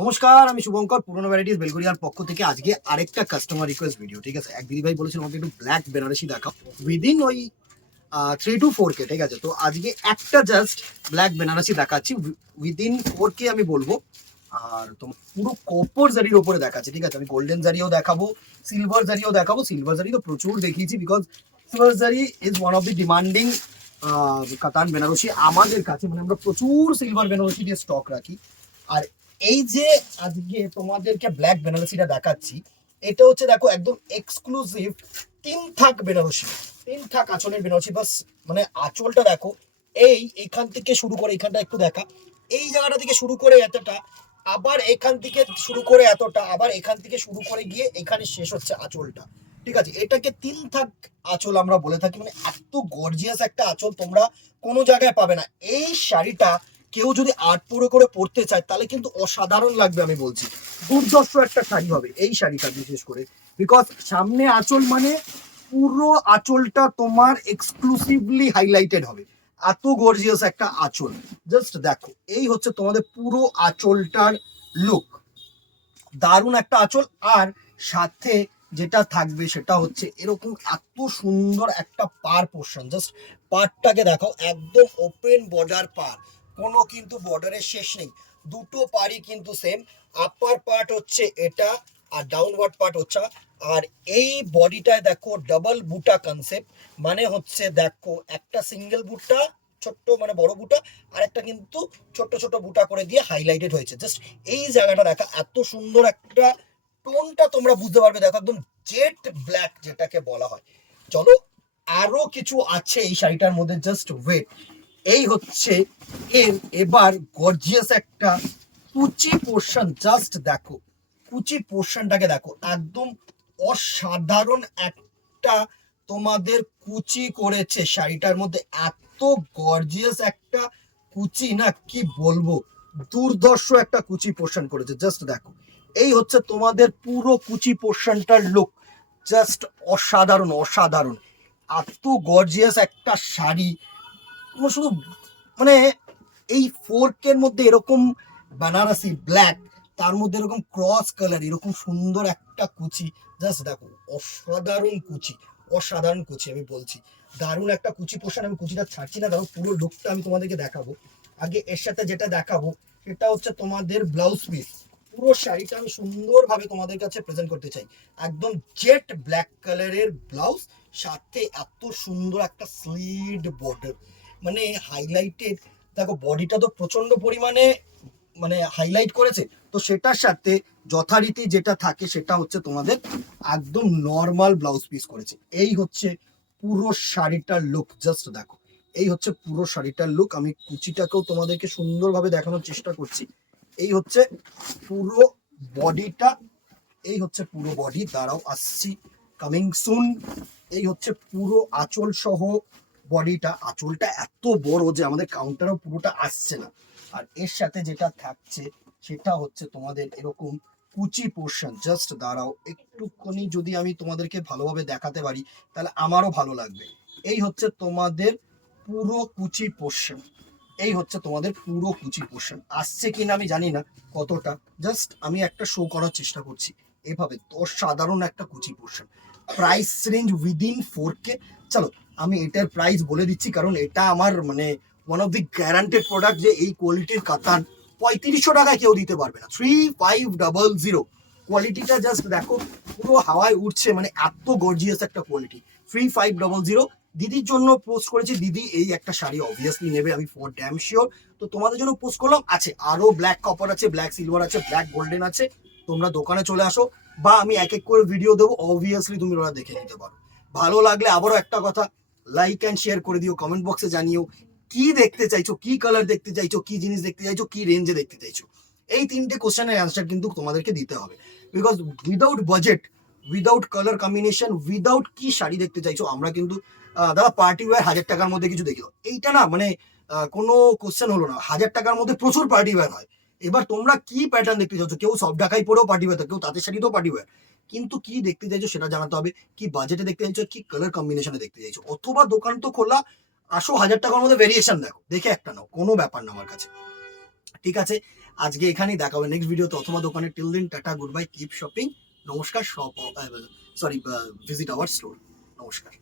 নমস্কার, আমি শুভঙ্কর, পুরনো ভ্যারাইটিস বেলগড়িয়ার পক্ষ থেকে আজকে আরেকটা কাস্টমার রিকোয়েস্ট ভিডিও। ঠিক আছে, এক দিদি ভাই বলেছেন আমাকে একটু ব্ল্যাক বেনারসি দেখাও উইদিন ওই 3 to 4K। ঠিক আছে, তো আজকে একটা জাস্ট ব্ল্যাক বেনারসি দেখাচ্ছি উইদিন 4K আমি বলবো। আর তোমার পুরো কপার জারির ওপরে দেখাচ্ছে। ঠিক আছে, আমি গোল্ডেন জারিও দেখাবো, সিলভার জারিও দেখাবো। সিলভার জারি তো প্রচুর দেখিয়েছি, বিকজ সিলভার জারি is one of the demanding কাতান বেনারসি আমাদের কাছে। মানে আমরা প্রচুর সিলভার বেনারসি দিয়ে স্টক রাখি। আর এই যে আজকে তোমাদেরকে ব্ল্যাক বেনারসিটা দেখাচ্ছি, এটা হচ্ছে দেখো একদম এক্সক্লুসিভ 3 থাক বেনারসি, 3 থাক আঁচলের বেনারসি। বাস মানে আঁচলটা দেখো, এখান থেকে শুরু করে এখানটা একটু দেখা, এই জায়গাটা থেকে শুরু করে এতটা, আবার এখান থেকে শুরু করে এতটা, আবার এখান থেকে শুরু করে গিয়ে এখানে শেষ হচ্ছে আঁচলটা। ঠিক আছে, এটাকে 3 থাক আঁচল আমরা বলে থাকি। মানে এত গর্জিয়াস একটা আঁচল তোমরা কোনো জায়গায় পাবে না। এই শাড়িটা কেউ যদি আট পুরো করে পড়তে চায় তাহলে কিন্তু অসাধারণ লাগবে। আমি বলছি দুর্ধর্ষ একটা শাড়ি হবে এই শাড়িটা, বিশেষ করে বিকজ সামনে আঁচল মানে পুরো আঁচলটা তোমার এক্সক্লুসিভলি হাইলাইটেড হবে। এত গর্জিয়াস একটা আঁচল, জাস্ট দেখো, এই হচ্ছে তোমাদের পুরো আঁচলটার লুক। দারুণ একটা আঁচল। আর সাথে যেটা থাকবে সেটা হচ্ছে এরকম এত সুন্দর একটা পার পোর্শন। জাস্ট পারটাকে দেখো, একদম ওপেন বর্ডার পার, কোনো কিন্তু বর্ডারের শেষ নেই। দুটো পারই কিন্তু সেম। আপার পার্ট হচ্ছে এটা, আর ডাউনওয়ার্ড পার্ট হচ্ছে। আর এই বডিটায় দেখো ডাবল বুটা কনসেপ্ট, মানে হচ্ছে দেখো একটা সিঙ্গেল বুটা ছোট্ট মানে বড় বুটা, আর একটা কিন্তু ছোট ছোট বুটা করে দিয়ে হাইলাইটেড হয়েছে। জাস্ট এই জায়গাটা দেখা, এত সুন্দর একটা টোনটা তোমরা বুঝতে পারবে। দেখো একদম জেট ব্ল্যাক যেটাকে বলা হয়। চলো, আরো কিছু আছে এই শাড়িটার মধ্যে, জাস্ট ওয়েট। এই হচ্ছে এর এবার গর্জিয়াস একটা কুচি পোর্শন। জাস্ট দেখো কুচি পোর্শনটাকে দেখো, একদম অসাধারণ একটা তোমাদের কুচি করেছে শাড়িটার মধ্যে। এত গর্জিয়াস একটা কুচি, না কি বলবো, দুর্ধর্ষ একটা কুচি পোর্শন করেছে। জাস্ট দেখো, এই হচ্ছে তোমাদের পুরো কুচি পোর্শনটার লুক। জাস্ট অসাধারণ অসাধারণ, এত গর্জিয়াস একটা শাড়ি। তোমার শুধু মানে এই 4K এর মধ্যে এরকম বানারসি ব্ল্যাক, তার মধ্যে এরকম ক্রস কালার, এরকম সুন্দর একটা কুচি। জাস্ট দেখো, অসাধারণ কুচি, অসাধারণ কুচি। আমি বলছি দারুণ একটা কুচি পোর্শন। আমি কুচিটা ছাড়ছি না, দেখো পুরো লুকটা আমি তোমাদেরকে দেখাবো। আগে এর সাথে যেটা দেখাবো সেটা হচ্ছে তোমাদের ব্লাউজ পিস। পুরো শাড়িটা আমি সুন্দরভাবে তোমাদের কাছে প্রেজেন্ট করতে চাই। একদম জেট ব্ল্যাক কালারের ব্লাউজ, সাথে এত সুন্দর একটা স্লিড বর্ডার, মানে হাইলাইটেড। দেখো বডিটা তো প্রচন্ড পরিমাণে মানে হাইলাইট করেছে, তো সেটার সাথে যথারীতি যেটা থাকে সেটা হচ্ছে তোমাদের একদম নর্মাল ব্লাউজ পিস করেছে। এই হচ্ছে পুরো শাড়িটার লুক। জাস্ট দেখো, এই হচ্ছে পুরো শাড়িটার লুক। আমি কুচিটাকেও তোমাদেরকে সুন্দরভাবে দেখানোর চেষ্টা করছি। এই হচ্ছে পুরো বডিটা, এই হচ্ছে পুরো বডি। দাঁড়াও আসছি, কামিং সুন। এই হচ্ছে পুরো আঁচল সহ বডিটা। আঁচলটা এত বড় যে আমাদের কাউন্টারও পুরোটা আসছে না। আর এর সাথে যেটা থাকছে সেটা হচ্ছে তোমাদের এরকম কুচি পোর্শন। জাস্ট দাঁড়াও একটুখানি, যদি আমি তোমাদেরকে ভালোভাবে দেখাতে পারি তাহলে আমারও ভালো লাগবে। এই হচ্ছে তোমাদের পুরো কুচি পোর্শন, এই হচ্ছে তোমাদের পুরো কুচি পোর্শন। আসছে কিনা আমি জানি না কতটা, জাস্ট আমি একটা শো করার চেষ্টা করছি। এভাবে তো সাধারণ একটা কুচি portion, price range within 4K। চলো আমি এটার প্রাইস বলে দিচ্ছি, কারণ এটা আমার মানে one of the guaranteed product যে এই কোয়ালিটির কাতান 3500 টাকায় কেউ দিতে পারবে না। 3500 কোয়ালিটিটা জাস্ট দেখো, পুরো হাওয়ায় উঠছে, মানে এত গর্জিয়াস একটা কোয়ালিটি। 3500 দিদির জন্য পোস্ট করেছি। দিদি এই একটা শাড়ি অবভিয়াসলি নেবে, আমি ফর ড্যাম শিওর। তো তোমাদের জন্য পোস্ট করলাম। আছে আরো ব্ল্যাক কপার আছে, ব্ল্যাক সিলভার আছে, ব্ল্যাক গোল্ডেন আছে। তোমরা দোকানে চলে আসো, বা আমি এক এক করে ভিডিও দেবো, অবভিয়াসলি তুমি ওরা দেখে নিতে পারো। ভালো লাগলে আবারও একটা কথা, লাইক অ্যান্ড শেয়ার করে দিও, কমেন্ট বক্সে জানিও কি দেখতে চাইছো, কি কালার দেখতে চাইছো, কি জিনিস দেখতে চাইছো, কি রেঞ্জে দেখতে চাইছো। এই 3টে কোশ্চেনের অ্যান্সার কিন্তু তোমাদেরকে দিতে হবে, because without budget, without colour combination, without কি শাড়ি দেখতে চাইছো, আমরা কিন্তু দাদা পার্টি ওয়্যার 1000 টাকার মধ্যে কিছু দেখি, এইটা না মানে কোনো কোশ্চেন হলো না। 1000 টাকার মধ্যে প্রচুর পার্টি ওয়্যার হয়। এবার তোমরা কি প্যাটার্ন দেখতে চাইছো, কেউ সব ঢাকাই পরেও পার্টি ওয়্যার, কেউ তাঁতের শাড়িতেও পার্টি ওয়্যার, কিন্তু কি দেখতে চাইছো সেটা জানাতে হবে। কি বাজেটে দেখতে চাইছো, কি কালার কম্বিনেশনে দেখতে চাইছো। অথবা দোকান তো খোলা, আসো 1000 টাকার মধ্যে ভেরিয়েশন দেখো, দেখে একটা নাও, কোনো ব্যাপার না আমার কাছে। ঠিক আছে, আজকে এখানেই দেখা হবে নেক্সট ভিডিওতে অথবা দোকানে। Till then tata, goodbye, keep shopping, নমস্কার। Shop sorry visit our store. নমস্কার।